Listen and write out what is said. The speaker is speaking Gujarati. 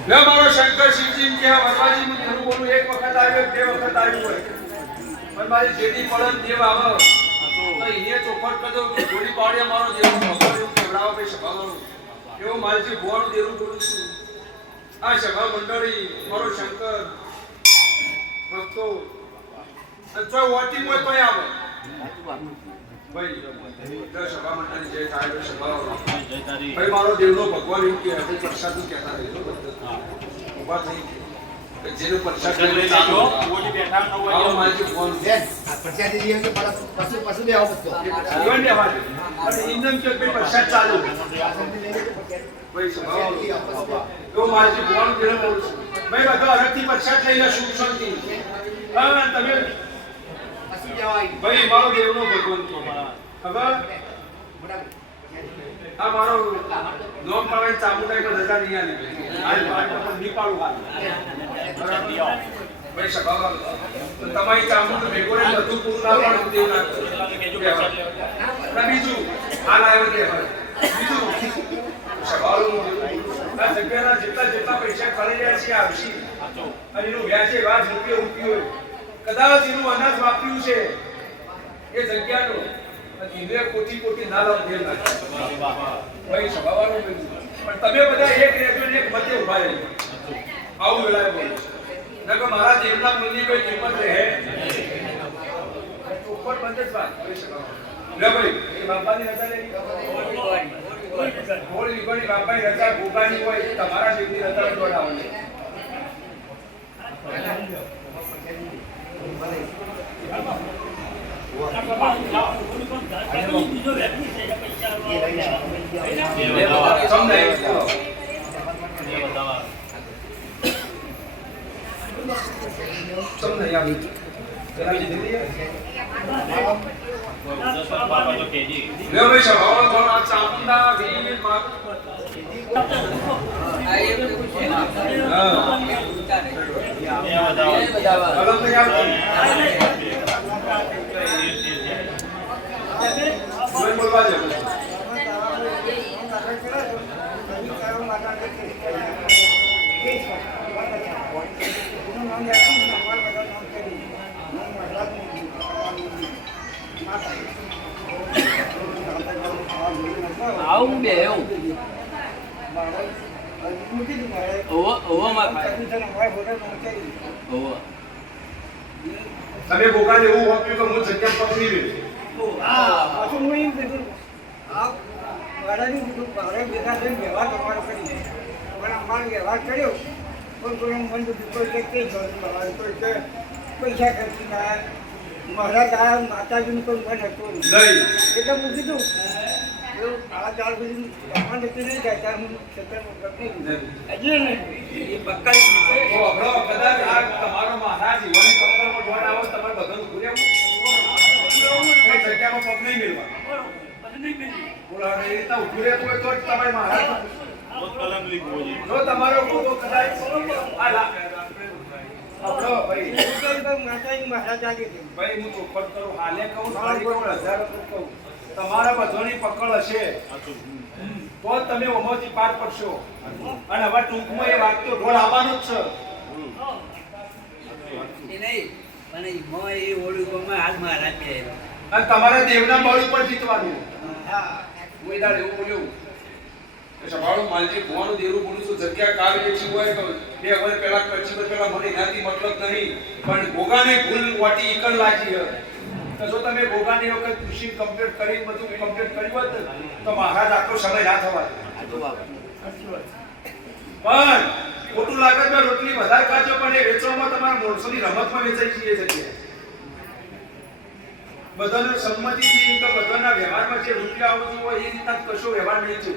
મારો શંકર શિવજી કે વરવાજી હું ધરું બોલું એક વખત આવ્યો બે વખત આવ્યું હોય પણ મારી જેડી પડન દેવ આવો તો એને ચોખટ કરજો ગોળી પાડ્યા મારો દેવ ભગવાન એવું કેવડાવો કે સભામાં એવો મારી ભોળ દેવું બોલું છું આ સભા મંડળી મારો શંકર ભક્તો જો વોટિંગ હોય તો આવે ભાઈ સભા મંડળી જય તારી સભા ભાઈ મારો દેવનો ભગવાન એવું કે આપણે પ્રસાદ કહેતા રહેજો ઉભા થઈ જેનો પ્રસાદ લઈને ચાલો ઓલી બેઠા ન હોય આવો માજી ફોન છે પ્રસાદ દીધી કે પશુ બે આવો તો જીવન દેવા અને ઇન્દન કે પ્રસાદ ચાલુ ભાઈ સભા તો માજી ફોન કેનો બોલું ભાઈ બધા અરથી પ્રસાદ લઈને સુખ શાંતિ હા તમે પશુ જવાય ભાઈ મારો દેવનો ભગવાન તો ખબર આ મારો નોમ પાવે ચામુંડા પર રજા નહીં આલી આજ મારે પર ની પાડું હાલ ભાઈ સભા તમારી ચામુંડ ભેગો રે બધું પૂરું ના પાડું દેવ ના બીજું હાલ આવ્યો કે બીજું સભાનું આ જગ્યાના જેટલા પૈસા ખરી રહ્યા છે આવશી અને એનું વ્યાજે વાત રૂપિયો કદાચ એનું અનાજ વાપર્યું છે એ જગ્યાનું ઇન્દ્રિય કોટી ના લાવ દેવ ના ભાઈ સભાવાનું પણ તમે બધા એક રહેજો ને એક મતે ઉભા રહેજો આવું વેળાએ બોલો નકો મારા દેવના મુનિ કોઈ કિંમત રહે ઉપર બંધ જ વાત ભાઈ સભાવાનું લે ભાઈ એ બાપાની રજા લેવી બોલ લીગોની બાપાની રજા ભૂકાની હોય તમારા દેવની રજા દોડાવવાની આવું બે એવું તમે બોકાને એવું વાપર્યું કે હું જગ્યા પકડી રહ્યો પાછું હું એમ કીધું આ વાડાની કીધું ભારે ભેગા થઈને વ્યવહાર તમારો કરી પણ અમારો વ્યવહાર કર્યો પણ કોઈ મન બધું કોઈ કઈ કોઈ પૈસા ખર્ચી ના મહારાજ આ માતાજીનું કોઈ મન હતું નહીં એટલે હું કીધું આ ચાર બધી અમારે નક્કી નહીં થાય ત્યારે હું ક્ષેત્રમાં હજી નહીં એ પક્કા કદાચ આ તમારો મહારાજ યુવાની પકડમાં જોડ આવો તમારે બધાનું પૂરેવું જગ્યામાં પગ નહીં મેળવા બોલા એ રીતના ઉભું રહેતું હોય તો જ તમારે મહારાજ જો તમારો ગોગો કદાચ આ આપણો ભાઈ માતાજી મહારાજ આગે છે ભાઈ હું ચોખટ કરું હાલે કહું સારી કહું 1000 રૂપિયા કહું તમારા બધાની પકડ હશે તો જ તમે ઓમાંથી પાર પડશો અને હવે ટૂંકમાં એ વાત તો ઢોળ આવવાનું જ છે એ નહીં પણ એ મોય એ ઓળું ગમે હાલ મહારાજ કે અને તમારા દેવના બળ ઉપર જીતવાનું હા હું એ દાડ એવું બોલ્યું કે સભાળો માલજી ભવાનું દેરું બોલું છું જગ્યા કાલ વેચી હોય તો 2 વર્ષ પહેલા 25 વર્ષ પહેલા મને એનાથી મતલબ નહીં પણ ભોગાને ભૂલ વાટી ઈકણ લાગી તો જો તમે ભોગાની વખત કૃષિ કમ્પ્લીટ કરી બધું કમ્પ્લીટ કર્યું હોત તો મહારાજ આટલો સમય ના થવા પણ ખોટું લાગે તો રોટલી વધારે ખાજો પણ એ વેચવામાં તમારા મોણસોની રમતમાં વેચાઈ જઈએ છે બધાનો સંમતિથી તો બધાના વ્યવહારમાં જે રૂપિયા આવતું હોય એ રીતના કશો વ્યવહાર નહીં છે